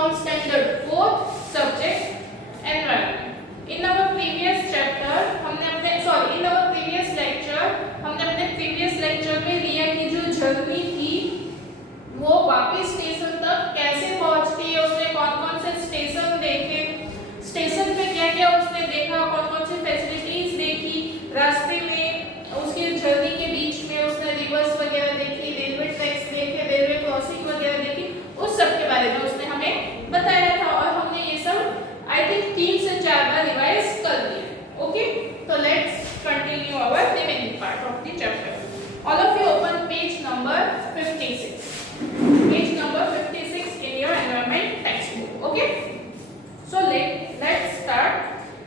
from standard 4 subject environment. In our previous chapter हमने अपने in our previous lecture हमने अपने previous lecture में रिया की जो जर्नी थी वो वापस स्टेशन तक कैसे पहुंचती है, उसने कौन-कौन से स्टेशन देखे, स्टेशन पे क्या-क्या उसने देखा, कौन-कौन सी फैसिलिटीज देखी, रास्ते में उसकी जर्नी के बीच में उसने रिवर्स वगैरह देखी, रेलवे ट्रैक्स देखे, रेलवे क्रॉसिंग वगैरह देखी, उस सब के बारे में उसने हमें बताया था और हमने ये सब आई थिंक 3 से 4 बार रिवाइज कर लिया. ओके, तो let's continue our remaining part of the chapter. All of you open page number 56. Page number 56 in your environment textbook. Okay, so let's start.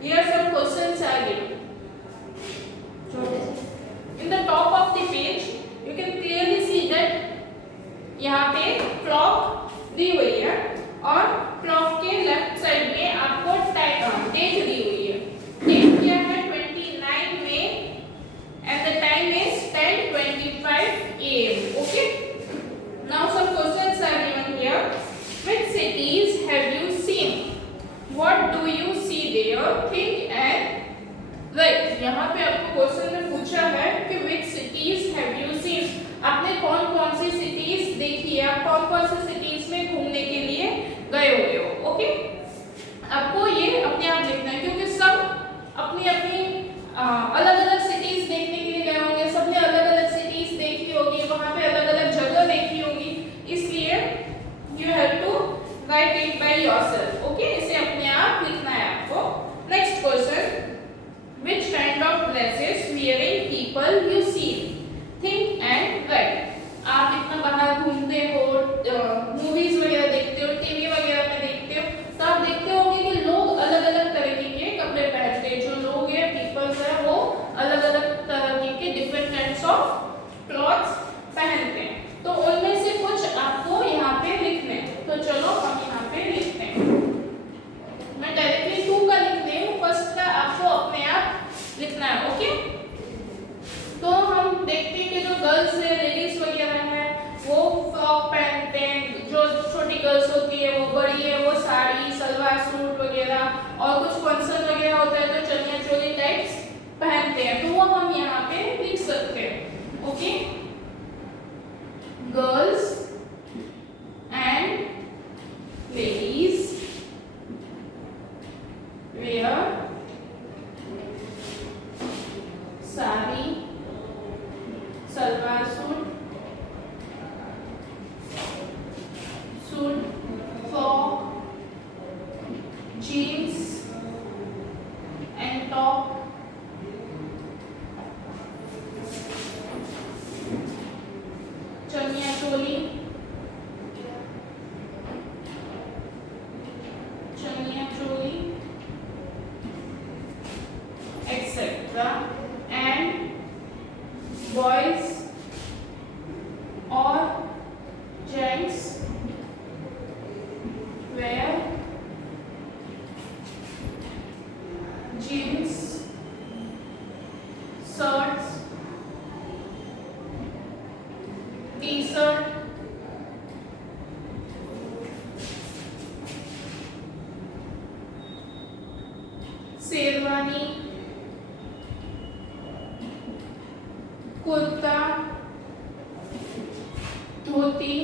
Here some questions are given. In the top of the page you can clearly see that यहाँ पे clock दी हुई है और clock के left side में आपको date दी हुई है. डेट क्या है 29 मई and the time is 10:25 AM. Okay, now some questions are given here. Which cities have you seen? What do you see there? Think and write. यहाँ पे आपको क्वेश्चन में पूछा है कि which cities have you seen? आपने कौन-कौन सी cities देखी है, आप कौन-कौन सी cities में घूमने के लिए गए हुए हो. ओके, आपको ये अपने आप लिखना है क्योंकि सब अपनी-अपनी अलग-अलग cities देखने के लिए गए होंगे, सबने अलग-अलग cities देखी होगी, वहाँ पे अलग-अलग जगह देखी होगी, इसलिए you have to write it by yourself. Okay, इसे अपने आप लिखना है आपको. Next question. Which kind of dresses wearing people you see? Think and write. आप इतना बाहर घूमते हो, मूवीज वगैरह देखते हो, टीवी वगैरह में देखते हो, तो आप देखते होंगे कि लोग अलग-अलग तरीके के कपड़े पहनते हैं. जो लोग हैं, पीपल्स है, वो अलग-अलग तरह के डिफरेंट काइंड्स ऑफ क्लॉथ्स पहनते हैं. तो उनमें से कुछ आपको यहाँ पे लिखने हैं. तो चलो हम यहाँ पे लिखते हैं. मैं डायरेक्टली 2 का लिख रही हूँ, फर्स्ट का आपको अपने आप लिखना है. ओके, तो हम देखते हैं कि जो गर्ल्स है, लेडीज वगैरह है, वो फ्रॉक पहनते हैं. जो छोटी गर्ल्स होती है, वो बड़ी है, वो साड़ी, सलवार सूट वगैरह, और कुछ फंक्शन वगैरह होता है तो चनिया चोली टाइप्स पहनते हैं. तो वो हम यहाँ पे लिख सकते हैं. Okay, girls and ladies wear sari, salwar suit, frock, jeans and top, chaniya choli, etc. and boys or gents wear jeans, shirts, t-shirt, sherwani, kurta, dhoti,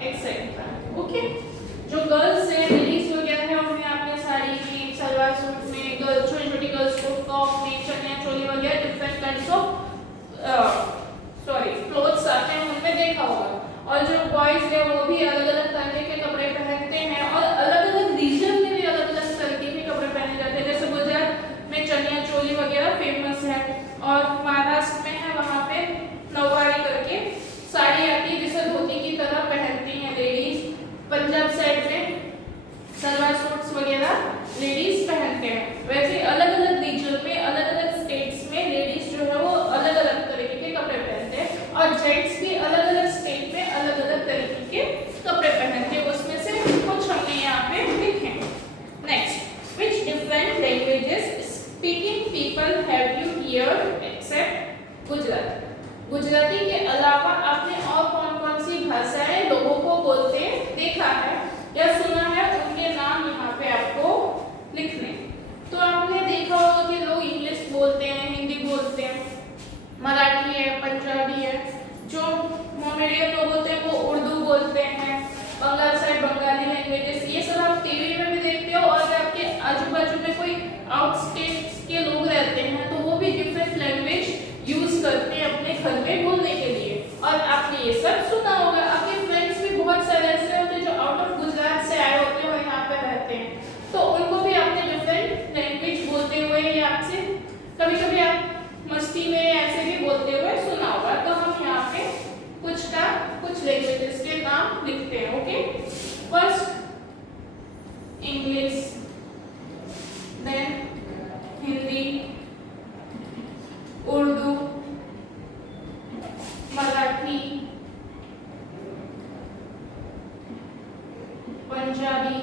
etcetera. Okay, जो गर्ल्स है, लेडीज वगैरह है, उन्हें आपने साड़ी में, सलवार सूट में, छोटी-छोटी गर्ल्स को फ्रॉक में, चनिया चोली वगैरह डिफरेंट काइंड्स ऑफ क्लोथ्स आते हैं, उनमें देखा होगा. और जो बॉयज है वो भी अलग-अलग तरह के कपड़े पहनते हैं और अलग-अलग रीजन में भी अलग-अलग तरीके के कपड़े पहने जाते हैं. जैसे गुजरात में चनिया चोली वगैरह फेमस है और महाराष्ट्र में है, वहाँ पे नौवारी करके साड़ी आती है जिसे धोती की तरह पहनती हैं लेडीज. पंजाब साइड में सलवार सूट्स वगैरह लेडीज पहनते हैं. वैसे अलग-अलग रीजन में, अलग-अलग स्टेट्स में लेडीज जो है वो अलग-अलग तरीके के कपड़े पहनते हैं और जेंट्स भी अलग-अलग स्टेट में अलग-अलग तरीके के कपड़े पहनते हैं. उसमें से कुछ हमने यहाँ पे लिखे. Next, which different languages speaking people have you heard except Gujarati? Gujarati के अलावा आपने और कौन-कौन सी भाषाएं बोलते देखा है या सुना है उनके नाम यहाँ पे आपको लिखने। तो आपने देखा होगा कि लोग इंग्लिश बोलते हैं, हिंदी बोलते हैं, मराठी है, पंजाबी है, जो मोमेडियन लोग होते हैं वो उर्दू बोलते हैं, बंगाल साइड बंगाली लैंग्वेजेस, ये सब आप टीवी में भी देखते हो। और आपके आजू बाजू में कोई आउट स्टेट्स के लोग रहते हैं तो वो भी डिफरेंट लैंग्वेज यूज करते हैं अपने घर में बोलने के लिए। और आपने ये सब सुना होगा। आपके फ्रेंड्स भी बहुत सारे ऐसे होते हैं जो आउट ऑफ गुजरात से आए होते हैं और यहाँ पे रहते हैं, तो उनको भी आपने डिफरेंट लैंग्वेज बोलते हुए या आपसे कभी कभी आप मस्ती में ऐसे भी बोलते हुए सुना होगा। तो हम यहाँ पे कुछ लैंग्वेजेस के नाम लिखते हैं। Okay, first English, then Hindi, Urdu, Marathi, Punjabi,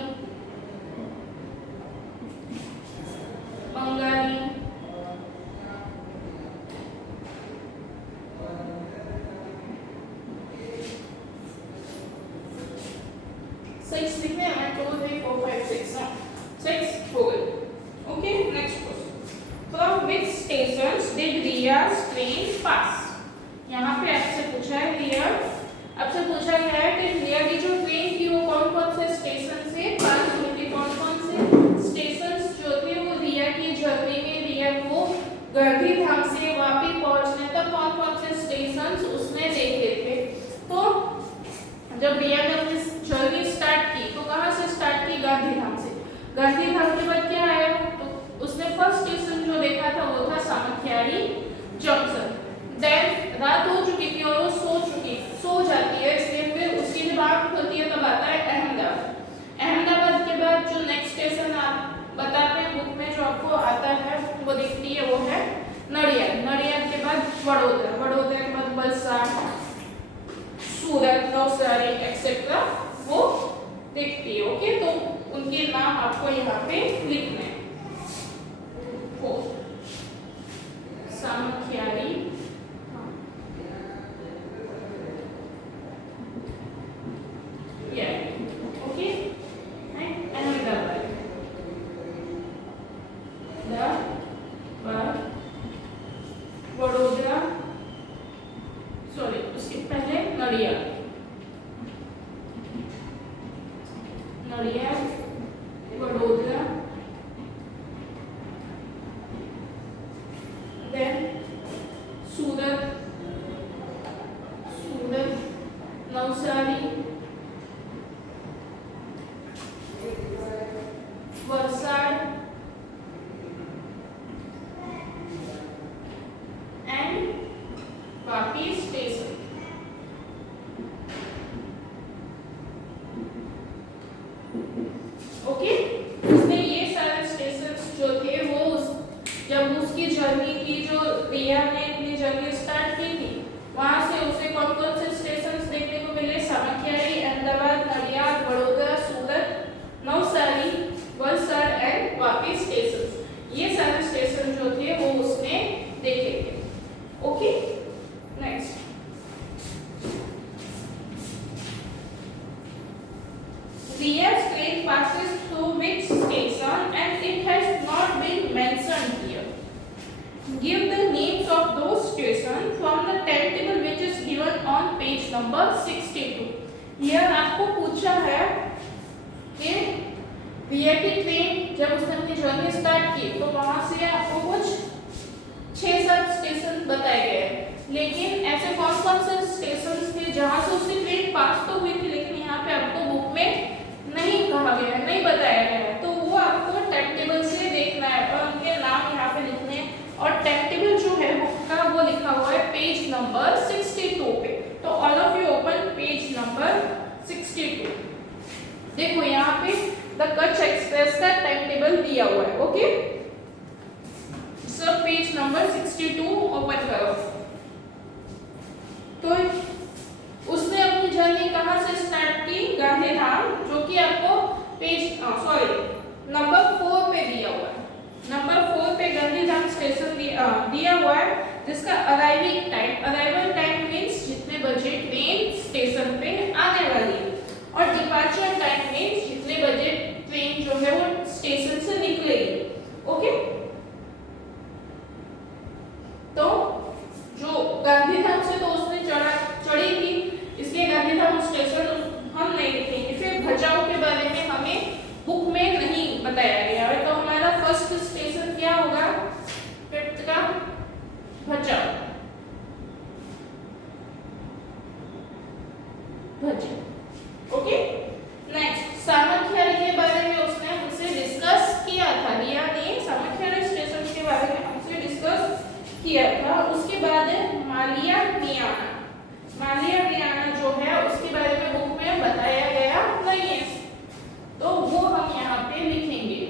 Bengali, six लिखने हैं। 1 2 3 4 5 6 6 हो गए। Okay, next question, from which stations did Riyaz train pass. यहाँ पे आपसे पूछा है आपसे पूछा गया है कि रिया की जो ट्रेन थी वो कौन कौन से स्टेशन से पास हुई थी। कौन कौन से स्टेशंस जो थे वो रिया की जर्नी में, रिया को गांधीधाम से वापी पहुंचने तक कौन कौन से स्टेशंस उसने देखे थे। तो जब रिया ने अपनी जर्नी स्टार्ट की तो कहाँ से स्टार्ट की, गांधीधाम से। गांधीधाम के बाद क्या आया, तो उसने फर्स्ट स्टेशन जो देखा था वो था सामखियारी जंक्शन। देन रात हो चुकी थी और वो सो जाती है, इसलिए फिर उसकी जब आँख खुलती है तब आता है अहमदाबाद। अहमदाबाद के बाद जो नेक्स्ट स्टेशन आप बताते हैं बुक में जो आपको आता है वो दिखती है वो है नडियाद। नडियाद के बाद वडोदरा, वडोदरा के बाद वलसाड, सूरत, नवसारी एक्सेट्रा वो दिखती है। ओके, तो उनके नाम आपको यहाँ पे लिखने हैं। सामखियारी, ओके, अहमदाबाद, वडोदरा, सॉरी उसके पहले Nadiad, Vadodara, then Surat, Navsari, Valsad and Vapi station. Okay, उसने ये सारे स्टेशंस जो थे वो जब उसकी जर्नी की, जो रिया ने अपनी जर्नी स्टार्ट की थी, वहां से उसे कौन कौन से स्टेशंस देखने को मिले, सामखियारी, अहमदाबाद, नडियाद, वडोदरा, सूरत, नवसारी, वलसाड एंड वापी स्टेशंस। ये सारे स्टेशन जो थे वो उसने देखे थे। Okay, next, Riya's train passes through which station and it has not been mentioned here. Give the names of those stations from the timetable which is given on page number 62. यह आपको पूछा है कि रिया की ट्रेन जब उसने अपनी journey start की तो वहां से आपको कुछ 6-7 स्टेशन बताए गए हैं, लेकिन ऐसे कौन कौन से स्टेशन थे जहां से उसकी ट्रेन पास तो हुई थी लेकिन यहाँ पे आपको बुक में नहीं कहा गया है, नहीं बताया गया है। तो वो आपको टाइम टेबल से देखना है और उनके नाम यहाँ पे लिखने हैं। और टाइम टेबल जो है बुक का वो लिखा हुआ है पेज नंबर 62 पे। तो all of you open page number 62। देखो यहाँ पे द कच्छ एक्सप्रेस का टाइम टेबल दिया हुआ है। ओके, सब पेज नंबर 62 ओपन करो। तो उसने अपनी जर्नी कहाँ से स्टार्ट की, गांधीधाम, जो कि आपको पेज नंबर 4 पे दिया हुआ है। नंबर 4 पे गांधीधाम स्टेशन दिया हुआ है, जिसका अराइवल टाइम मींस जितने बजे ट्रेन स्टेशन पे आने वाली है और डिपार्चर टाइम में जितने बजे ट्रेन जो है वो स्टेशन से निकलेगी। ओके, तो जो गांधीधाम से तो उसने चढ़ी थी, इसलिए गांधीधाम स्टेशन हम नहीं लिखेंगे। फिर भचाऊ के बारे में हमें बुक में नहीं बताया गया है, तो हमारा फर्स्ट स्टेशन क्या होगा, फिफ्थ का भचाऊ। ओके, नेक्स्ट सामखियारी के बारे में उसने हमसे डिस्कस किया था, रिया ने सामखियारी स्टेशन के बारे में हमसे डिस्कस किया था। उसके बाद है मालिया मियाना। मालिया मियाना जो है उसके बारे में बुक में बताया गया नहीं है, तो वो हम यहाँ पे लिखेंगे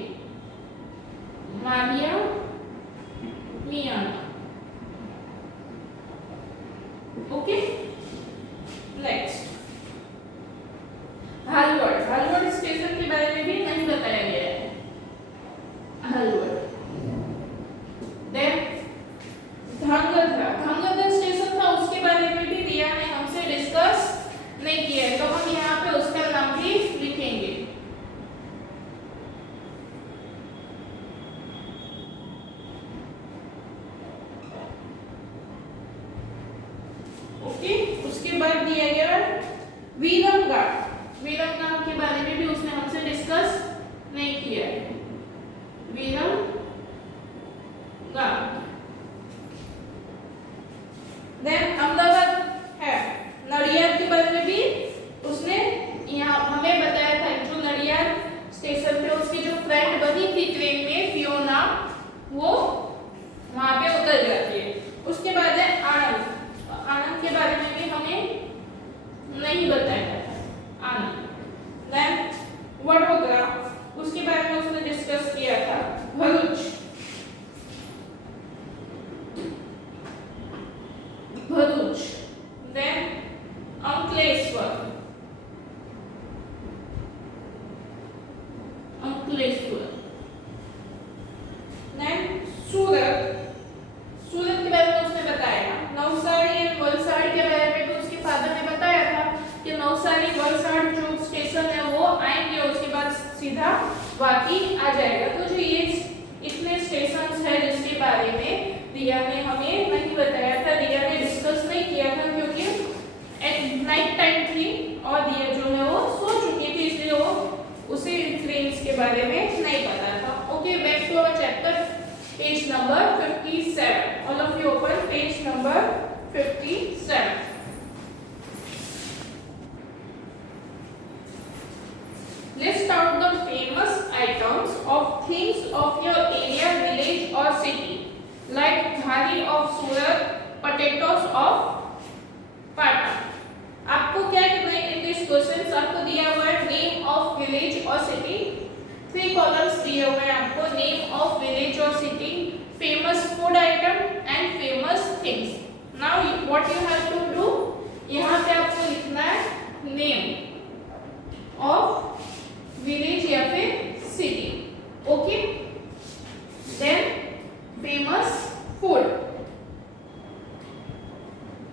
Maliya Miyana. Okay, next Halvad. Halvad station के बारे में भी नहीं बताया गया है, हालवड। देन धांगध्रा। धांगध्रा स्टेशन था, उसके बारे में भी रिया ने हमसे डिस्कस नहीं किया है, तो हम यहाँ पे उसका नाम भी लिखेंगे। ओके, उसके बाद दिया गया वीरमगाम। वीरमगाम के बारे में भी उसने हमसे डिस्कस नहीं किया है, वीरमगाम। देन अहमदाबाद है। नडियाद के बारे में भी उसने यहाँ हमें बताया था, जो नडियाद स्टेशन पे उसकी जो फ्रेंड बनी थी ट्रेन में फियोना, वो वहां पे उतर जाती है। उसके बाद है आनंद। आनंद के बारे में भी हमें नहीं बताया था, आनंद। देन वडोदरा, उसके बारे में उसने डिस्कस किया था। भरूच, भरूच। देन अंकलेश्वर, अंकलेश्वर। देन सूरत, सूरत के बारे में उसने बताया। नवसारी एंड वलसाड़ के बारे में भी उसके फादर ने बताया था कि नवसारी वलसाड़ जो स्टेशन है वो आएंगे, उसके बाद सीधा वापी आ जाएगा। तो जो ये इतने स्टेशंस है जिसके बारे में रिया ने हमें नहीं बताया था, रिया ने डिस्कस नहीं किया था, क्योंकि एट नाइट टाइम थी और रिया जो है वो सो चुकी थी, इसलिए वो उसे ट्रेन्स के बारे में नहीं पता था। Okay, back to our chapter, page number 57। All of you open page number 57। List out the famous items of things of your area, village or city, like dhali of Surat, potatoes of Patan. आपको क्या करना है in this questions? आपको दिया हुआ है name of village और city, 3 columns दिए हुए हैं आपको, नेम ऑफ विलेज और city, famous food item and famous things. Now what you have to do, यहाँ पे आपको लिखना है नेम ऑफ विलेज या फिर city. Okay, then famous food,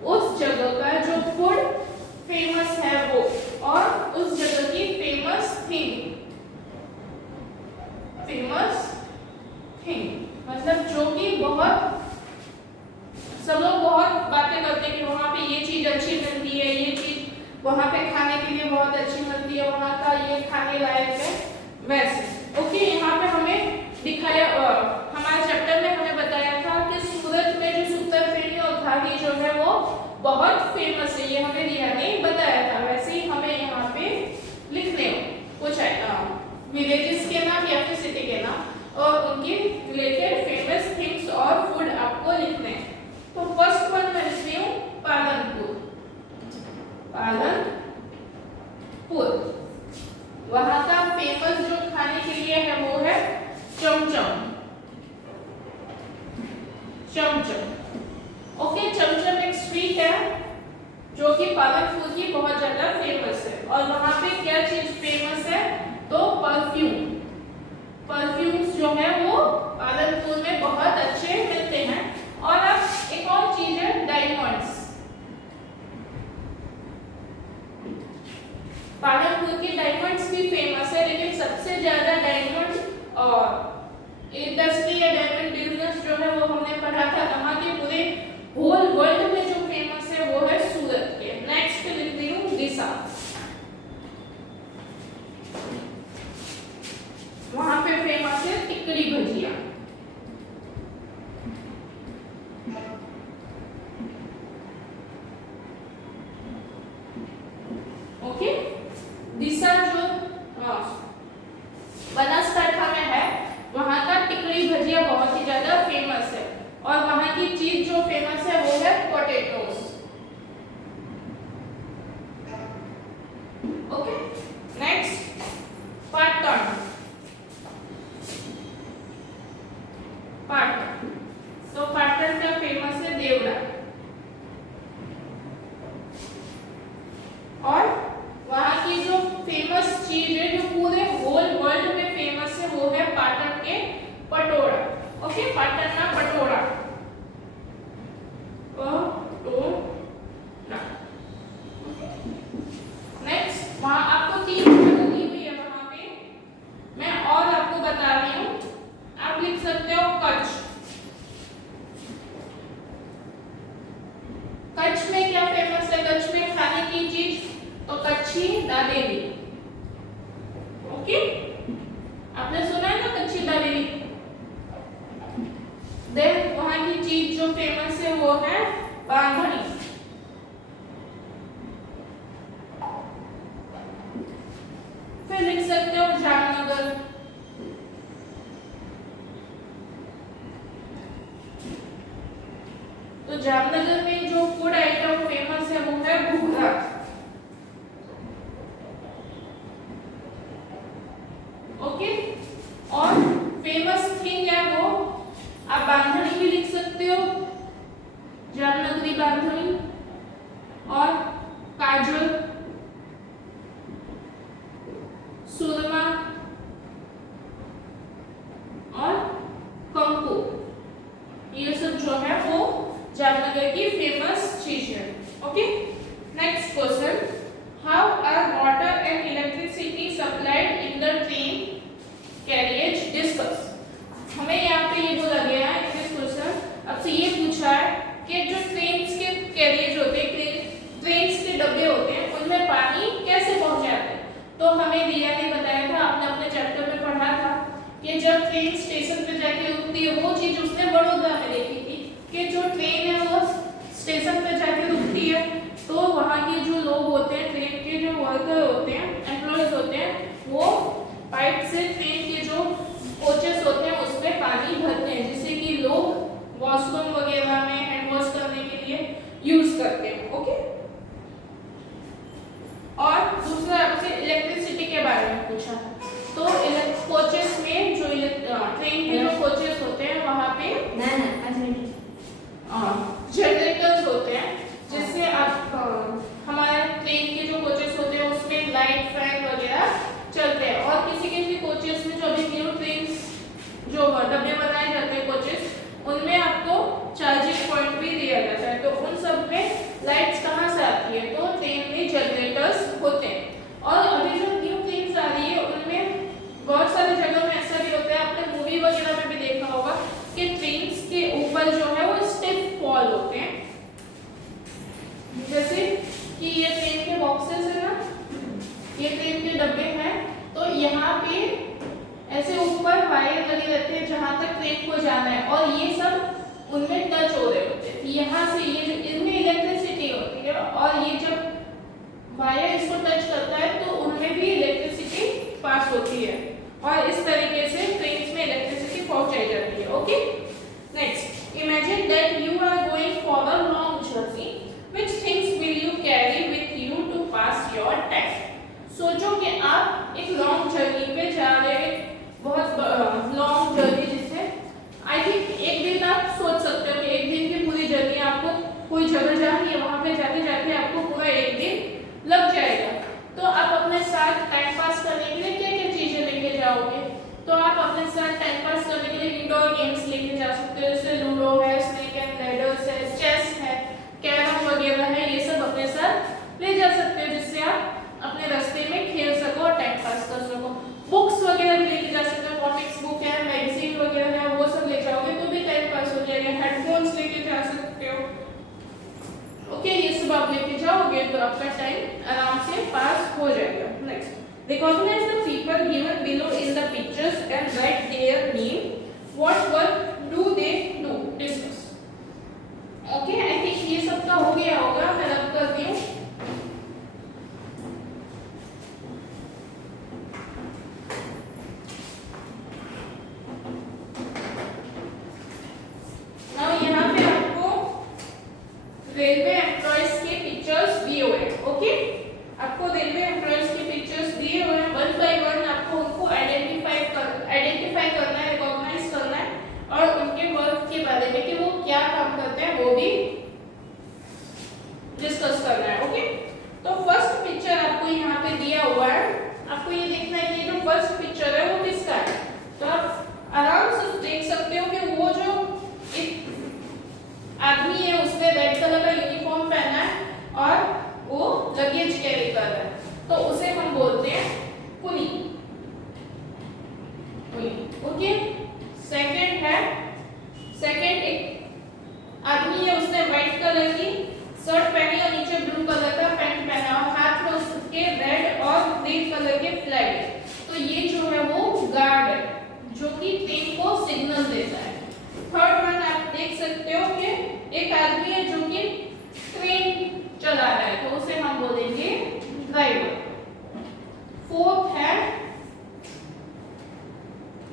उस जगह का जो फूड फेमस है वो, और उस जगह की फेमस थिंग, फेमस थिंग मतलब जो कि बहुत सब लोग बहुत बातें करते हैं कि वहाँ पे ये चीज अच्छी मिलती है, ये चीज वहाँ पे खाने के लिए बहुत अच्छी मिलती है, वहाँ का ये खाने लायक है, वैसे। ओके, यहाँ पे हमें दिखाया, हमारे चैप्टर में हमें बताया था कि सूरत में जो सूतरफेनी और धागी जो है वो बहुत फेमस है, ये हमें रिया ने बताया था। वैसे ही हमें यहाँ पे लिखने कुछ विलेजेस के नाम या फिर सिटी के नाम और उनके रिलेटेड फेमस थिंग्स और फूड आपको लिखने हैं। तो फर्स्ट वन मैं लिख रही हूँ पालनपुर। पालनपुर वहाँ का फेमस जो खाने के लिए है वो है चमचम, चमचम। ओके, चमचम एक स्वीट है जो कि पालनपुर की बहुत ज्यादा फेमस है। और वहाँ पे क्या चीज फेमस है, तो परफ्यूम। परफ्यूम्स जो है वो पालनपुर में बहुत अच्छे मिलते हैं। और अब एक और चीज है डायमंड्स। पालनपुर सबसे ज्यादा डायमंड और इंडस्ट्री या डायमंड बिजनेस जो है वो हमने पढ़ा था कहाँ के, पूरे होल वर्ल्ड में जो फेमस है वो है सूरत के। नेक्स्ट लिख रही हूँ दिशा, वहां पे फेमस है टिकड़ी भजिया। ओके, दिशा जो बनासकांठा में है वहां का टिकड़ी भजिया बहुत ही ज्यादा फेमस है और वहां की चीज जो फेमस है वो है potatoes. Okay, next Patan. Patan, तो पाटन का फेमस है देवड़ा और वहां की जो फेमस चीज है जो पूरे होल वर्ल्ड में फेमस है वो है पाटन के पटोड़ा। ओके, पाटन का पटोड़ा, पटोड़ा। नेक्स्ट, वहां आपको 3 जगह दी हुई है, वहां पे मैं और आपको बता रही हूँ, आप लिख सकते हो कच्छ। कच्छ में क्या फेमस है, कच्छ में खाने की चीज तो कच्ची दाबेली। ओके, आपने सुना है ना कच्ची दाबेली। देन वहां की चीज जो फेमस है वो है बांधनी। फिर लिख सकते हो जामनगर। तो जामनगर में जो फूड आइटम फेमस है वो है घूघरा। ओके, और फेमस थिंग है वो आप बांधनी भी लिख सकते हो, जामनगरी बांधनी, और काजल, सुरमा और कंकु, ये सब जो है वो जामनगर की फेमस चीज है। Okay, next question, how are water and electricity supplied in the train carriage, discuss. हमें यहाँ पे ये बोला गया है इंग्लिश क्वेश्चन, आपसे ये पूछा है कि जो ट्रेन्स के कैरियज होते हैं, ट्रेन्स के डब्बे होते हैं, उनमें पानी कैसे पहुंचाते हैं। तो हमें दिया ने बताया था, आपने अपने चैप्टर में पढ़ा था कि जब ट्रेन स्टेशन पे जाके रुकती है, वो चीज उसने बड़ौदा में देखी थी कि जो ट्रेन है वो स्टेशन पे जाके रुकती है तो वहाँ के जो लोग होते हैं, ट्रेन के जो वर्कर होते हैं, एम्प्लॉयज होते हैं, वो पाइप से ट्रेन के जो कोचेस होते हैं उसमें पानी भरते हैं, जिससे कि लोग वॉशरूम वगैरह में हैंड वॉश करने के लिए यूज करते हैं। ओके, और दूसरा आपसे इलेक्ट्रिसिटी के बारे में पूछा, तो कोचेस में जो ट्रेन के जो कोचेस होते हैं वहाँ पे जनरेटर्स होते हैं, जिससे आप हमारे ट्रेन के जो कोचेस होते हैं उसमें लाइट फैन वगैरह चलते हैं। और किसी किसी कोचेस में जो अभी न्यू ट्रेन जो डब्बे बनाए जाते हैं कोचेस, उनमें आपको चार्जिंग पॉइंट भी दिया जाता है। तो उन सब में लाइट्स कहाँ से आती है, तो ट्रेन में जनरेटर्स होते हैं। और अभी जो न्यू ट्रेन आ रही है उनमें बहुत सारी जगह में ऐसा भी होता है, आपने मूवी वगैरह में भी देखा होगा कि ट्रेन के ऊपर जो है वो स्टिफ फॉल होते हैं, जैसे कि ये ट्रेन के बॉक्सेस है ना, ये ट्रेन के डब्बे हैं, तो यहाँ पे ऐसे ऊपर वायर लगे रहते हैं जहाँ तक ट्रेन को जाना है, और ये सब उनमें टच हो रहे होते हैं। यहाँ से ये जो इनमें इलेक्ट्रिसिटी होती है, और ये जब वायर इसको टच करता है तो उनमें भी इलेक्ट्रिसिटी पास होती है, और इस तरीके से ट्रेन में इलेक्ट्रिसिटी पहुंचाई जाती है। Okay, next, imagine that you are going for a long journey, which things will you carry with you to pass your time. सोचो कि आप एक लॉन्ग जर्नी पे जा रहे हैं, बहुत लॉन्ग जर्नी, जिससे आई थिंक एक दिन आप सोच सकते हो कि एक दिन की पूरी जर्नी, आपको कोई जगह जानी है, वहां पे जाते जाते आपको पूरा एक दिन लग जाएगा। तो आप अपने साथ टाइम पास करने के लिए क्या क्या चीजें लेके जाओगे, तो आप अपने साथ टाइम पास करने के लिए इंडोर गेम्स लेके जा सकते हो, जैसे लूडो है, स्नेक एंड लैडर्स है, चेस है, कैरम वगैरह है, ये सब अपने साथ ले जा सकते हो, जिससे आप अपने रास्ते में खेल सको और टाइम पास कर सको। बुक्स आपका टाइम आराम से पास हो जाएगा। Next, recognize the people given below in the pictures and write their name. What work do they do? Discuss. Okay, I think ये सबका हो गया होगा। मैं रब करती हूँ। Now यहाँ पे आपको रेलवे एम्प्लॉयज के पिक्चर्स दिए हुए हैं। ओके, आपको रेलवे एम्प्लॉयज के पिक्चर्स दिए हुए हैं। वन बाय वन आपको उनको आइडेंटिफाई करना है, रिकॉग्नाइज करना है और उनके वर्क के बारे में कि वो क्या काम करते हैं वो भी डिस्कस करना है। ओके, तो फर्स्ट पिक्चर आपको यहाँ पे दिया हुआ है। आपको ये देखना है कि जो फर्स्ट पिक्चर है वो किसका है। तो आप आराम से देख सकते हो कि वो जो एक आदमी है उसने रेड कलर का यूनिफॉर्म पहना है और वो लगेज कैरी कर रहा है, तो उसे हम बोलते हैं कुली। ओके, सेकंड एक आदमी है उसने व्हाइट कलर की शर्ट पहनी और नीचे ब्लू कलर का पैंट पहना और हाथ में उसके रेड और ग्रीन कलर के फ्लैग है। तो ये जो है वो गार्ड है जो कि ट्रेन को सिग्नल देता है। थर्ड वन आप देख सकते हो कि एक आदमी है जो कि ट्रेन चला रहा है, तो उसे हम बोलेंगे ड्राइवर। फोर्थ है,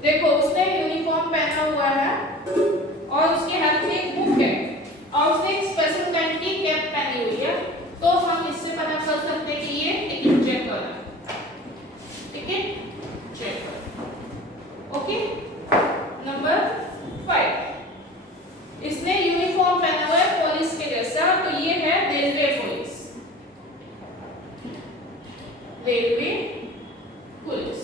देखो उसने यूनिफॉर्म पहना हुआ है और उसके हाथ में एक बुक है और उसने एक स्पेशल काइंड की कैप पहनी हुई है, तो हम इससे पता कर सकते हैं कि ये टिकट चेकर है। Ticket checker. ओके, नंबर 5, इसने यूनिफॉर्म पहना हुआ है पुलिस के जैसा, तो ये है railway police. Railway police.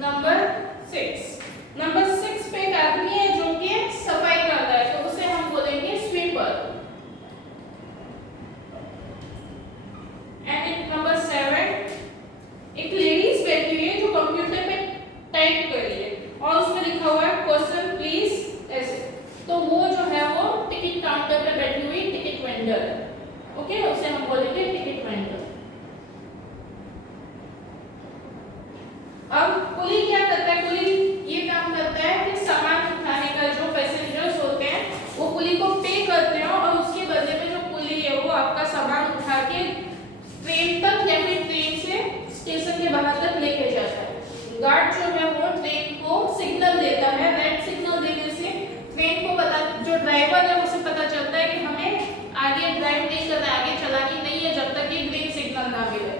Number 6 पे एक आदमी है जो कि सफाई कर रहा है, तो उसे हम बोलेंगे स्वीपर। एंड नंबर 7, एक लेडीज बैठी हुई है जो कंप्यूटर पे टाइप कर रही है और उसमें लिखा हुआ है क्वेश्चन प्लीज ऐसे, तो वो जो है वो टिकट काउंटर पे बैठी हुई टिकट वेंडर है। ओके, उसे हम बोलेंगे टिकट वेंडर। अब कुली क्या करता है? कुली ये काम करता है कि सामान उठाने का, जो पैसेंजर्स होते हैं वो कुली को पे करते हैं और उसके बदले में जो कुली है वो आपका सामान उठा के ट्रेन तक या फिर ट्रेन से स्टेशन के बाहर तक लेके जाता है। गार्ड जो है वो ट्रेन को सिग्नल देता है। रेड सिग्नल देने से ट्रेन को पता, जो ड्राइवर है उसे पता चलता है कि हमें आगे ड्राइव नहीं करना, आगे चलानी नहीं है जब तक कि ग्रीन सिग्नल ना मिले।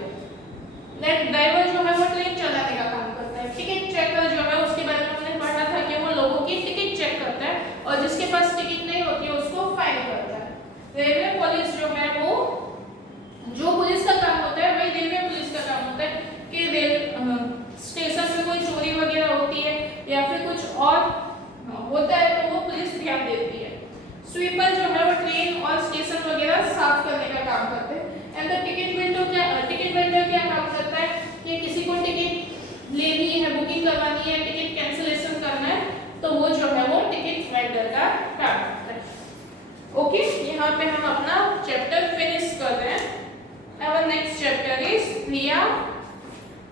रेड ड्राइवर जो है वो ट्रेन चलाने का काम करता है। टिकट चेकर जो है उसके बारे में हमने पढ़ा था कि वो लोगों की टिकट चेक करता है और जिसके पास टिकट नहीं होती है उसको फाइन करता है। रेलवे पुलिस जो है वो, जो पुलिस का काम होता है वही रेलवे पुलिस का काम होता है कि स्टेशन पे कोई चोरी वगैरह होती है या फिर कुछ और होता है तो वो पुलिस ध्यान देती है। स्वीपर जो है वो ट्रेन और स्टेशन वगैरह साफ करने का काम करते हैं। एंड द टिकट वेंडर क्या काम करता है कि किसी को टिकट लेनी है, बुकिंग करवानी है, टिकट कैंसिलेशन करना है, तो वो जो है वो टिकट वेंडर का काम करता है। ओके, यहाँ पे हम अपना चैप्टर फिनिश कर रहे हैं। Our next chapter is Priya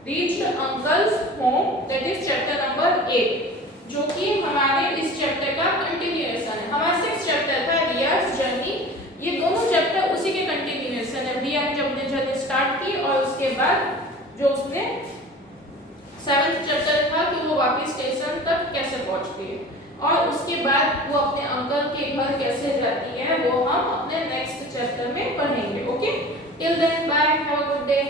reached uncle's home, that is chapter number 8, जो कि हमारे इस चैप्टर का कंटिन्यूएशन है। हमारा 6th चैप्टर था रिया's जर्नी, ये दोनों चैप्टर उसी के कंटिन्यूएशन है। रिया ने जब अपनी जर्नी स्टार्ट की और उसके बाद जो उसने 7th चैप्टर था कि वो वापस स्टेशन तक कैसे पहुंचती है और उसके बाद वो अपने अंकल के घर कैसे जाती है, वो हम अपने नेक्स्ट चैप्टर में पढ़ेंगे। Okay, till then bye, have a good day.